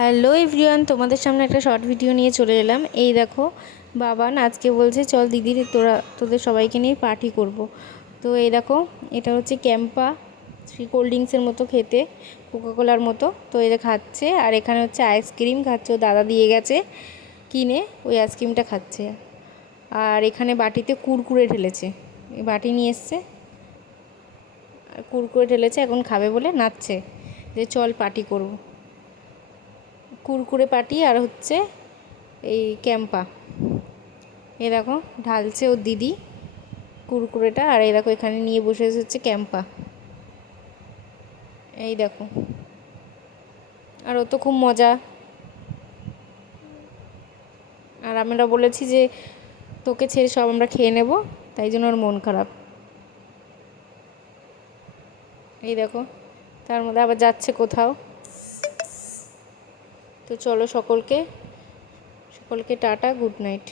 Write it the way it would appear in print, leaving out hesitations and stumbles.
Hello everyone, তোমাদের সামনে একটা শর্ট ভিডিও নিয়ে চলে এলাম। এই দেখো, বাবান আজকে বলছে চল দিদির তোদের সবাইকে নিয়ে পার্টি করব। তো এই দেখো, এটা হচ্ছে ক্যাম্পা কোল্ড ড্রিঙ্কসের মতো খেতে, কোকাকোলার মতো। তো এটা খাচ্ছে, আর এখানে হচ্ছে আইসক্রিম খাচ্ছে, ও দাদা দিয়ে গেছে কিনে, ওই আইসক্রিমটা খাচ্ছে। আর এখানে বাটিতে কুরকুরে ঢেলেছে, এই বাটি নিয়ে এসছে, কুরকুরে ঢেলেছে, এখন খাবে বলে নাচছে যে চল পার্টি করব। কুরকুরে পাটি আর হচ্ছে এই ক্যাম্পা। এ দেখো ঢালছে ওর দিদি কুরকুরেটা, আর এই দেখো এখানে নিয়ে বসে হচ্ছে ক্যাম্পা। এই দেখো, আর ও তো খুব মজা। আর আমরা বলেছি যে তোকে ছেড়ে সব আমরা খেয়ে নেব, তাই জন্য ওর মন খারাপ। এই দেখো, তার মধ্যে আবার যাচ্ছে কোথাও। তো চলো সকলকে টাটা, গুড নাইট।